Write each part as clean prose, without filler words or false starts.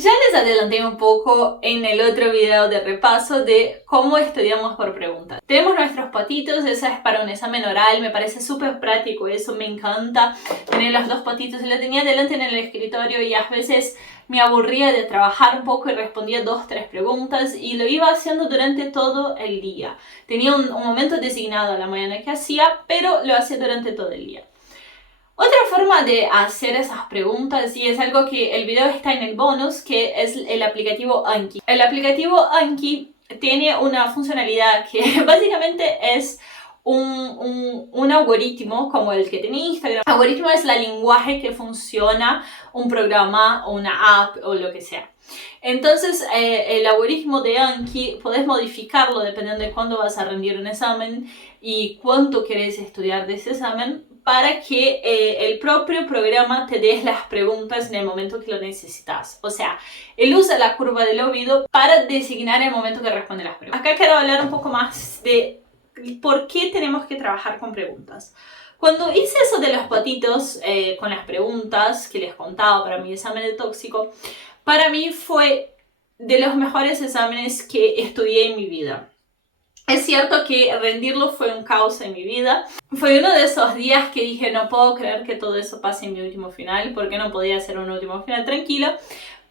Ya les adelanté un poco en el otro video de repaso de cómo estudiamos por preguntas. Tenemos nuestros patitos, esa es para un examen oral, me parece súper práctico eso, me encanta tener los dos patitos. Lo tenía delante en el escritorio y a veces me aburría de trabajar un poco y respondía 2-3 preguntas y lo iba haciendo durante todo el día. Tenía un momento designado a la mañana que hacía, pero lo hacía durante todo el día. Otra forma de hacer esas preguntas, y es algo que el video está en el bonus, que es el aplicativo Anki. El aplicativo Anki tiene una funcionalidad que básicamente es un algoritmo como el que tiene Instagram. El algoritmo es el lenguaje que funciona un programa o una app o lo que sea. Entonces el algoritmo de Anki puedes modificarlo dependiendo de cuándo vas a rendir un examen y cuánto querés estudiar de ese examen, para que el propio programa te dé las preguntas en el momento que lo necesitas. O sea, él usa la curva del oído para designar el momento que responde las preguntas. Acá quiero hablar un poco más de por qué tenemos que trabajar con preguntas. Cuando hice eso de los patitos con las preguntas que les contaba para mi examen de tóxico, para mí fue de los mejores exámenes que estudié en mi vida. Es cierto que rendirlo fue un caos en mi vida. Fue uno de esos días que dije, no puedo creer que todo eso pase en mi último final, porque no podía hacer un último final tranquilo.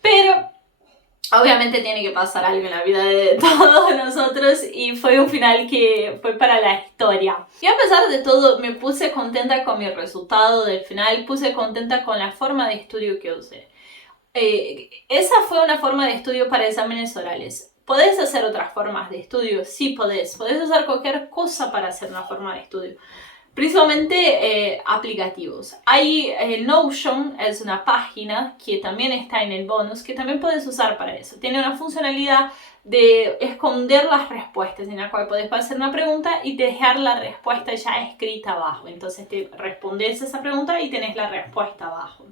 Pero obviamente tiene que pasar algo en la vida de todos nosotros y fue un final que fue para la historia. Y a pesar de todo, me puse contenta con mi resultado del final, puse contenta con la forma de estudio que usé. Esa fue una forma de estudio para exámenes orales. ¿Podés hacer otras formas de estudio? Sí, podés. Podés usar cualquier cosa para hacer una forma de estudio. Principalmente aplicativos. Hay Notion, es una página que también está en el bonus, que también puedes usar para eso. Tiene una funcionalidad de esconder las respuestas, en la cual puedes hacer una pregunta y dejar la respuesta ya escrita abajo. Entonces te respondes esa pregunta y tenés la respuesta abajo.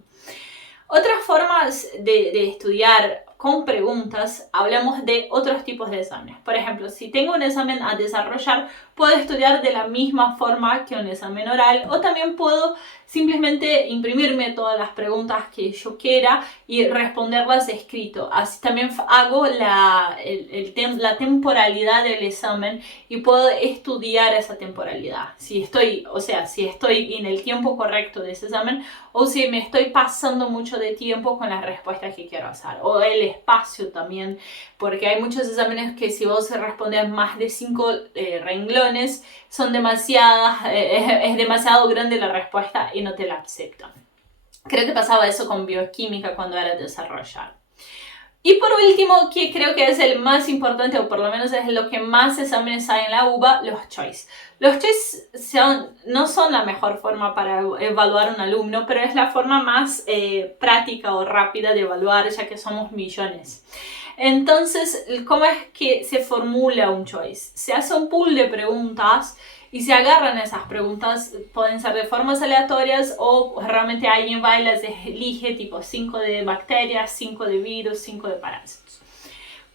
Otras formas de estudiar con preguntas, hablamos de otros tipos de exámenes. Por ejemplo, si tengo un examen a desarrollar, puedo estudiar de la misma forma que un examen oral, o también puedo simplemente imprimirme todas las preguntas que yo quiera y responderlas escrito. Así también hago la temporalidad del examen y puedo estudiar esa temporalidad. Si estoy en el tiempo correcto de ese examen o si me estoy pasando mucho de tiempo con las respuestas que quiero hacer. O el espacio también, porque hay muchos exámenes que si vos respondes más de 5 renglones, son demasiadas, es demasiado grande la respuesta y no te la aceptan. Creo que pasaba eso con bioquímica cuando era desarrollar. Y por último, que creo que es el más importante, o por lo menos es lo que más exámenes hay en la UBA, los choice. Los choice no son la mejor forma para evaluar a un alumno, pero es la forma más práctica o rápida de evaluar, ya que somos millones. Entonces, ¿cómo es que se formula un choice? Se hace un pool de preguntas y se agarran esas preguntas, pueden ser de formas aleatorias o realmente alguien va y las elige, tipo 5 de bacterias, 5 de virus, 5 de parásitos.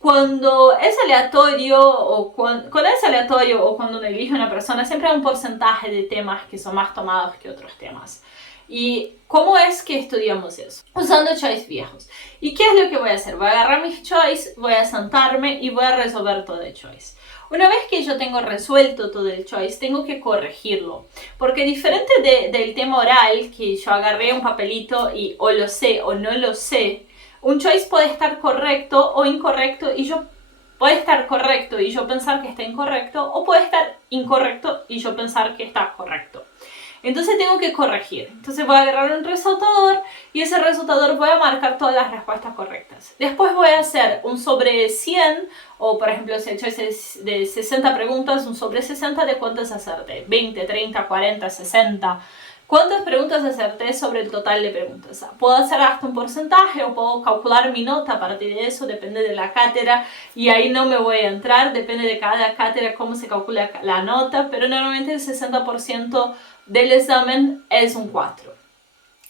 Cuando es aleatorio o cuando es aleatorio o cuando uno elige una persona, siempre hay un porcentaje de temas que son más tomados que otros temas. ¿Y cómo es que estudiamos eso? Usando choice viejos. ¿Y qué es lo que voy a hacer? Voy a agarrar mis choice, voy a sentarme y voy a resolver todo el choice. Una vez que yo tengo resuelto todo el choice, tengo que corregirlo. Porque diferente del tema oral, que yo agarré un papelito y o lo sé o no lo sé, un choice puede estar correcto o incorrecto y puede estar correcto y yo pensar que está incorrecto, o puede estar incorrecto y yo pensar que está correcto. Entonces tengo que corregir. Entonces voy a agarrar un resultador y ese resultador voy a marcar todas las respuestas correctas. Después voy a hacer un sobre 100, o por ejemplo si el choice es de 60 preguntas, un sobre 60 de cuántas acerté. 20, 30, 40, 60. ¿Cuántas preguntas acerté sobre el total de preguntas? Puedo hacer hasta un porcentaje o puedo calcular mi nota a partir de eso, depende de la cátedra y ahí no me voy a entrar, depende de cada cátedra cómo se calcula la nota, pero normalmente el 60% del examen es un 4.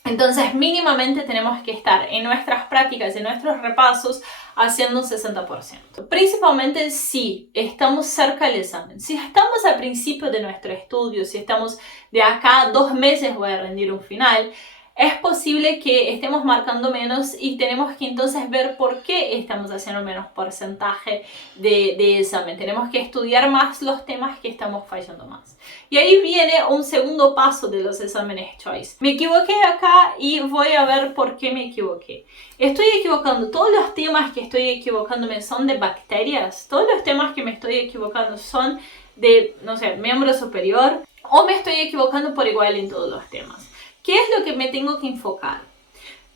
Entonces mínimamente tenemos que estar en nuestras prácticas, en nuestros repasos, haciendo un 60%. Principalmente si estamos cerca del examen. Si estamos al principio de nuestro estudio, si estamos de acá a 2 meses voy a rendir un final, es posible que estemos marcando menos y tenemos que entonces ver por qué estamos haciendo menos porcentaje de examen. Tenemos que estudiar más los temas que estamos fallando más. Y ahí viene un segundo paso de los exámenes Choice. Me equivoqué acá y voy a ver por qué me equivoqué. Estoy equivocando, todos los temas que estoy equivocándome son de bacterias, todos los temas que me estoy equivocando son de, no sé, miembro superior, o me estoy equivocando por igual en todos los temas. ¿Qué es lo que me tengo que enfocar?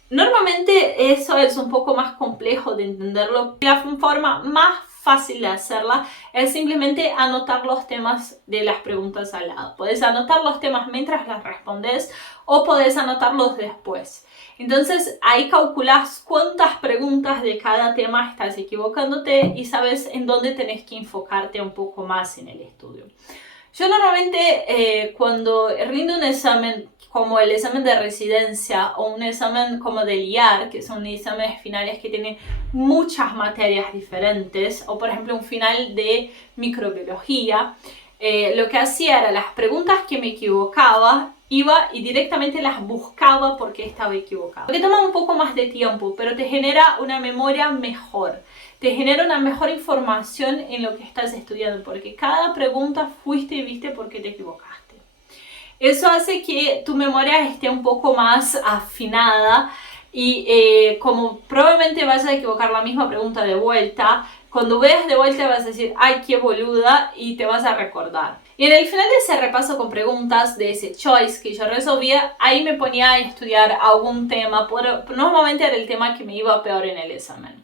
Normalmente eso es un poco más complejo de entenderlo. La forma más fácil de hacerla es simplemente anotar los temas de las preguntas al lado. Puedes anotar los temas mientras las respondes o puedes anotarlos después. Entonces ahí calculas cuántas preguntas de cada tema estás equivocándote y sabes en dónde tenés que enfocarte un poco más en el estudio. Yo normalmente cuando rindo un examen como el examen de residencia o un examen como del IAR, que son exámenes finales que tienen muchas materias diferentes, o por ejemplo un final de microbiología, lo que hacía era las preguntas que me equivocaba, iba y directamente las buscaba porque estaba equivocada. Porque toma un poco más de tiempo, pero te genera una memoria mejor. Te genera una mejor información en lo que estás estudiando, porque cada pregunta fuiste y viste por qué te equivocaste. Eso hace que tu memoria esté un poco más afinada y como probablemente vas a equivocar la misma pregunta de vuelta, cuando veas de vuelta vas a decir, ¡ay, qué boluda! Y te vas a recordar. Y en el final de ese repaso con preguntas de ese choice que yo resolvía, ahí me ponía a estudiar algún tema, pero normalmente era el tema que me iba peor en el examen.